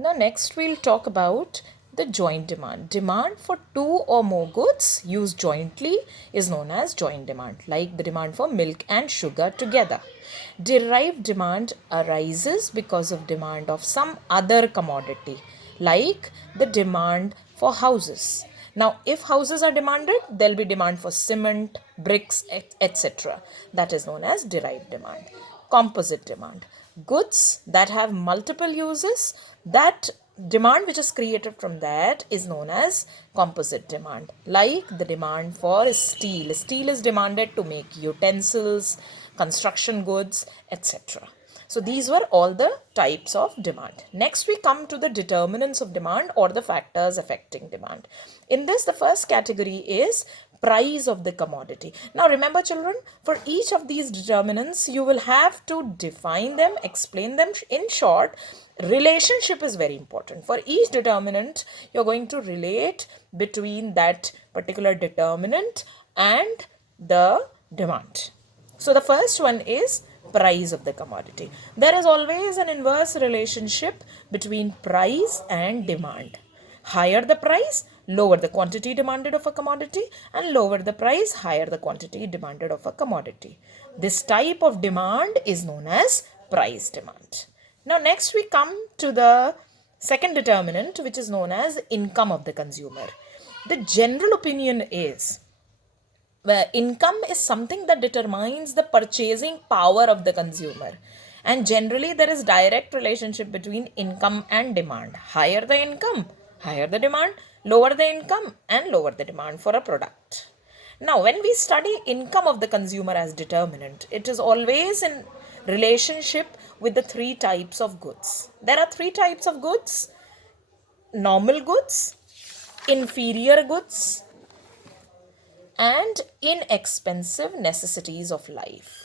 Now next we'll talk about the joint demand. Demand for two or more goods used jointly is known as joint demand, like the demand for milk and sugar together. Derived demand arises because of demand of some other commodity, like the demand for houses. Now, if houses are demanded, there'll be demand for cement, bricks, etc. That is known as derived demand. Composite demand. Goods that have multiple uses, that demand which is created from that is known as composite demand. Like the demand for steel. Steel is demanded to make utensils, construction goods, etc. So these were all the types of demand. Next, we come to the determinants of demand or the factors affecting demand. In this, the first category is price of the commodity. Now remember children, for each of these determinants, you will have to define them, explain them in short. Relationship is very important. For each determinant, you're going to relate between that particular determinant and the demand. So the first one is price of the commodity. There is always an inverse relationship between price and demand. Higher the price, lower the quantity demanded of a commodity, and lower the price, higher the quantity demanded of a commodity. This type of demand is known as price demand. Now next we come to the second determinant, which is known as income of the consumer. The general opinion is where income is something that determines the purchasing power of the consumer, and generally there is direct relationship between income and demand. Higher the income, higher the demand. Lower the income and lower the demand for a product. Now when we study income of the consumer as determinant, it is always in relationship with the three types of goods. There are three types of goods: normal goods, inferior goods, and inexpensive necessities of life.